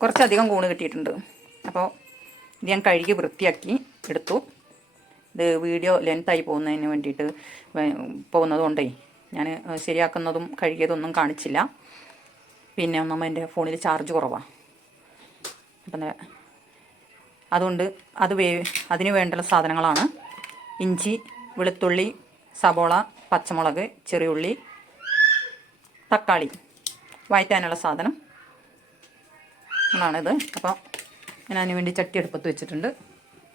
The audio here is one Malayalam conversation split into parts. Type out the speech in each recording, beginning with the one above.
കുറച്ചധികം കൂണ് കിട്ടിയിട്ടുണ്ട്. അപ്പോൾ ഇത് ഞാൻ കഴുകി വൃത്തിയാക്കി എടുത്തു. ഇത് വീഡിയോ ലെങ്തായി പോകുന്നതിന് വേണ്ടിയിട്ട് പോകുന്നതുകൊണ്ടേ ഞാൻ ശരിയാക്കുന്നതും കഴുകിയതൊന്നും കാണിച്ചില്ല. പിന്നെ ഒന്നും എൻ്റെ ഫോണിൽ ചാർജ് കുറവാണ്. അപ്പം അതുകൊണ്ട് അതിന് വേണ്ടുള്ള സാധനങ്ങളാണ് ഇഞ്ചി, വെളുത്തുള്ളി, സബോള, പച്ചമുളക്, ചെറിയുള്ളി, തക്കാളി, വഴറ്റാനുള്ള സാധനം ആണിത്. അപ്പോൾ ഞാൻ അതിന് വേണ്ടി ചട്ടി അടുപ്പത്ത് വെച്ചിട്ടുണ്ട്.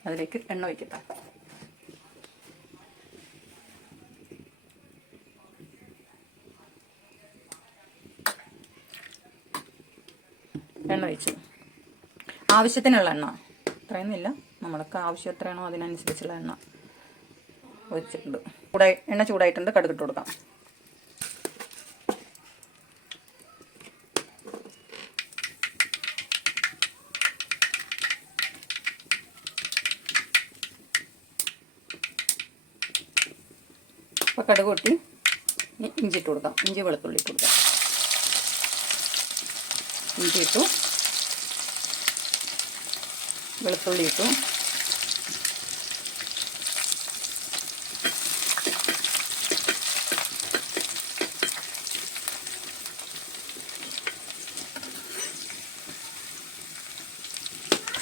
അതിലേക്ക് എണ്ണ ഒഴിക്കട്ടെ. എണ്ണ ഒഴിച്ചു. ആവശ്യത്തിനുള്ള എണ്ണ, ഇത്രയൊന്നുമില്ല, നമ്മൾക്ക് ആവശ്യം എത്രയാണോ അതിനനുസരിച്ചുള്ള എണ്ണ ഒഴിച്ചിട്ടുണ്ട്. എണ്ണ ചൂടായിട്ടുണ്ട്. കടുകിട്ട് കൊടുക്കാം. അപ്പോൾ കടുക് പൊട്ടി ഇഞ്ചി ഇട്ട് കൊടുക്കാം. ഇഞ്ചി വെളുത്തുള്ളി ഇട്ട് കൊടുക്കാം. ഇഞ്ചി ഇട്ടു, വെളുത്തുള്ളി ഇട്ടു,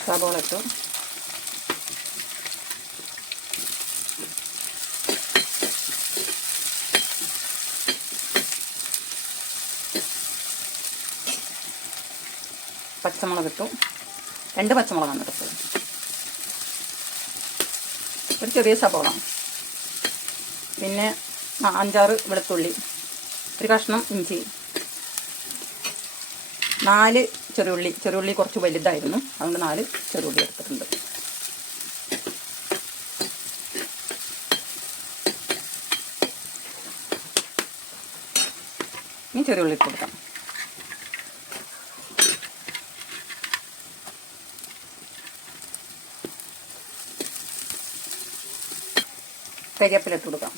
സബോള ഇട്ടു, പച്ചമുളക് ഇട്ടു. 2 പച്ചമുളകാണ് എടുത്തത്. ഒരു ചെറിയ സബോള, പിന്നെ 5-6 വെളുത്തുള്ളി, ഒരു കഷ്ണം ഇഞ്ചി, 4 ചെറിയുള്ളി കുറച്ച് വലുതായിരുന്നു, അതുകൊണ്ട് 4 ചെറിയുള്ളി എടുത്തിട്ടുണ്ട്. ഇനി ചെറിയുള്ളി ഇട്ട് കൊടുക്കാം. കരിവേപ്പില ഇട്ട് കൊടുക്കാം.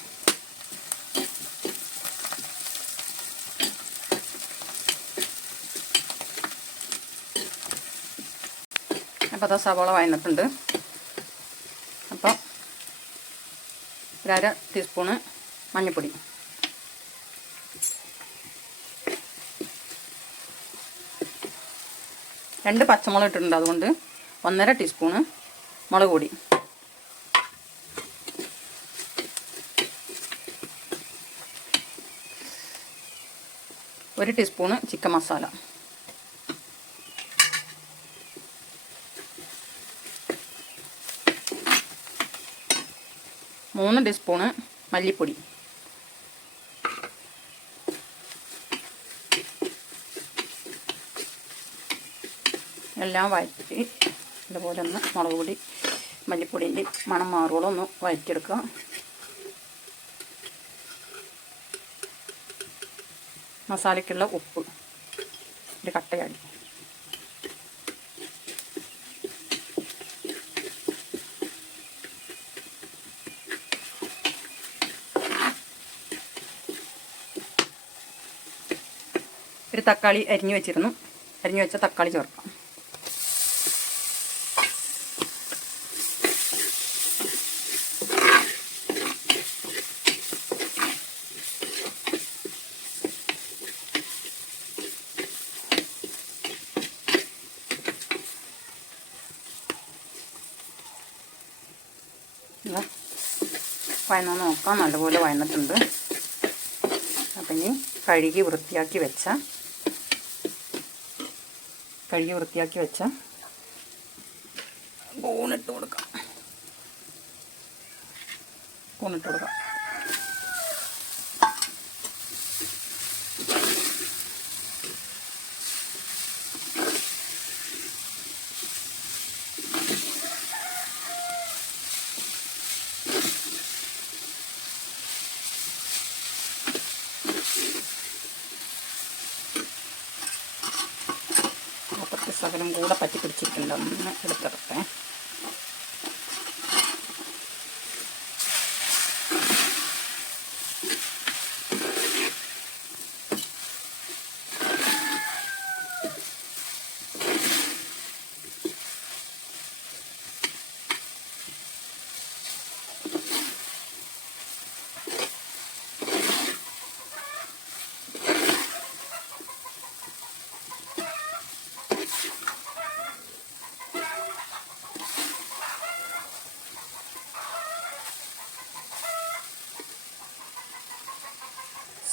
അപ്പോൾ അത് സവാള വഴന്നിട്ടുണ്ട്. അപ്പോൾ 1/2 ടീസ്പൂണ് മഞ്ഞൾപ്പൊടി, 2 പച്ചമുളക് ഇട്ടിട്ടുണ്ട്, അതുകൊണ്ട് 1.5 ടീസ്പൂണ് മുളക് പൊടി, 1 ടീസ്പൂണ് ചിക്കൻ മസാല, 3 ടീസ്പൂണ് മല്ലിപ്പൊടി, എല്ലാം വഴറ്റി ഇതുപോലെ ഒന്ന് മുളക് പൊടി മല്ലിപ്പൊടിൻ്റെ മണം മാറുകയോളം ഒന്ന് വഴറ്റിയെടുക്കുക. മസാലയ്ക്കുള്ള ഉപ്പ് ഒരു കട്ടയാടി, ഒരു തക്കാളി അരിഞ്ഞു വെച്ച തക്കാളി ചേർക്കാം. വഴന്ന് നോക്കാം. നല്ലപോലെ വഴന്നിട്ടുണ്ട്. അപ്പം ഇനി കഴുകി വൃത്തിയാക്കി വെച്ച കൂണിട്ട് കൊടുക്കാം. ശകലം കൂടെ പറ്റി പിടിച്ചിട്ടുണ്ട്, ഒന്ന് എടുത്തിടട്ടെ.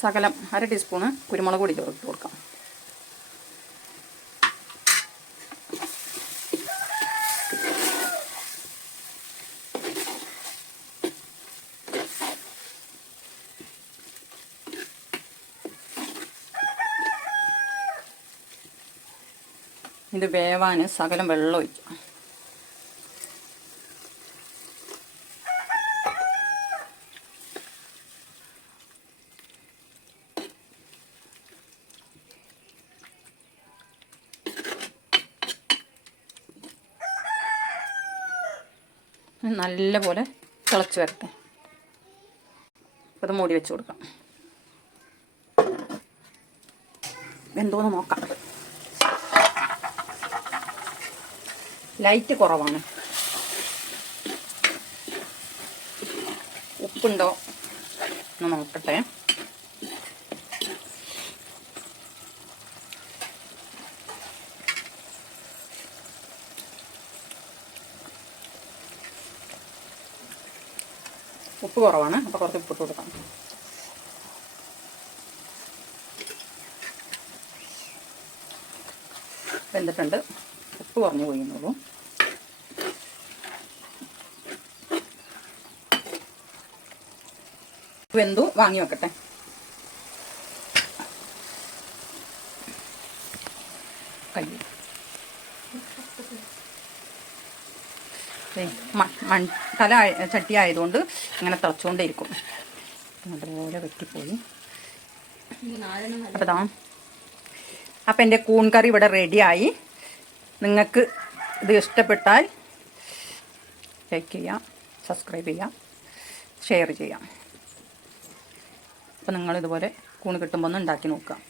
ശകലം 1/2 ടീസ്പൂണ് കുരുമുളക് പൊടി ഇട്ട് കൊടുക്കാം. ഇത് വേവാൻ ശകലം വെള്ളം ഒഴിക്കാം. നല്ലപോലെ തിളച്ച് വരട്ടെ. അപ്പോൾ അത് മൂടി വെച്ച് കൊടുക്കാം. എന്തോന്ന് നോക്കാം. ലൈറ്റ് കുറവാണ്. ഉപ്പുണ്ടോ എന്ന് നോക്കട്ടെ. ഉപ്പ് കുറവാണ്, അപ്പോൾ കുറച്ച് ഉപ്പിട്ട് കൊടുക്കാം. വെന്തിട്ടുണ്ട്. ഉപ്പ് കുറഞ്ഞു പോയിന്നുള്ളൂ. വെന്തു വാങ്ങി വെക്കട്ടെ. തല ചട്ടി ആയതുകൊണ്ട് ഇങ്ങനെ തിളച്ചുകൊണ്ടേയിരിക്കും. അതുപോലെ വെട്ടിപ്പോയി. അപ്പം എൻ്റെ കൂൺ കറി ഇവിടെ റെഡിയായി. നിങ്ങൾക്ക് ഇത് ഇഷ്ടപ്പെട്ടാൽ ലൈക്ക് ചെയ്യാം, സബ്സ്ക്രൈബ് ചെയ്യാം, ഷെയർ ചെയ്യാം. അപ്പം നിങ്ങളിതുപോലെ കൂൺ കിട്ടുമ്പോൾ ഒന്ന് ഉണ്ടാക്കി നോക്കാം.